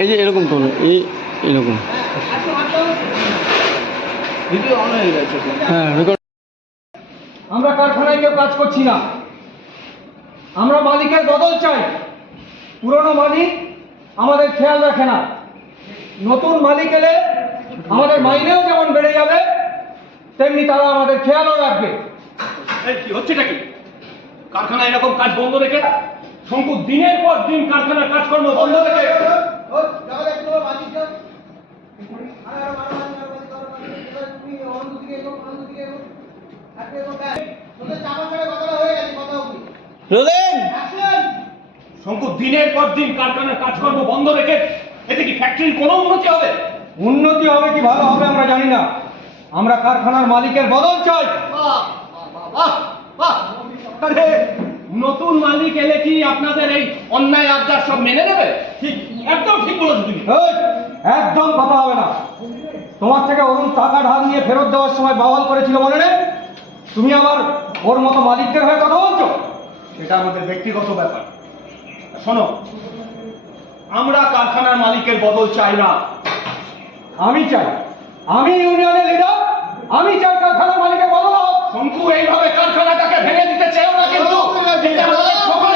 এই যে এরকম তো এরকম হ্যাঁ রেকর্ড। আমরা কারখানায় কেউ কাজ করছি না, আমরা মালিকের বদল চাই। পুরনো মালিক আমাদের খেয়াল রাখে না, নতুন মালিক এলে আমাদের মাইনেও যেমন বেড়ে যাবে তেমনি তারা আমাদের খেয়ালও রাখবে। কি হচ্ছেটা কি? কারখানা এরকম কাজ বন্ধ রেখে শঙ্কু দিনের পর দিন কারখানার কাজকর্ম বন্ধ রেখে শঙ্কু দিনের পর দিন কারখানার কাজকর্ম বন্ধ রেখে এতে কি ফ্যাক্টরির কোনো উন্নতি হবে? উন্নতি হবে কি ভালো হবে আমরা জানি না, আমরা কারখানার মালিকের বদল চাই। আরে নতুন মালিক এলে কি আপনাদের এই অন্যায় আবদার সব মেনে নেবে? ঠিক, একদম ঠিক বলেছো তুমি। একদম কথা হবে না। তোমার থেকে অরুণ টাকা ধার নিয়ে ফেরত দেওয়ার সময় বাওয়াল করেছিল মনে নেই? তুমি আবার ওর মতো মালিকদের হয়ে কথা বলছো? সেটা আমাদের ব্যক্তিগত ব্যাপার। শোনো, আমরা কারখানার মালিকের বদল চাই না। আমি চাই, আমি ইউনিয়নের লিডার, আমি চাই কারখানার মালিকের বদল হোক। শঙ্কু এইভাবে কারখানাটাকে ভেঙে দিতে চেয়েও না, কিন্তু এটা আমাদের সকলের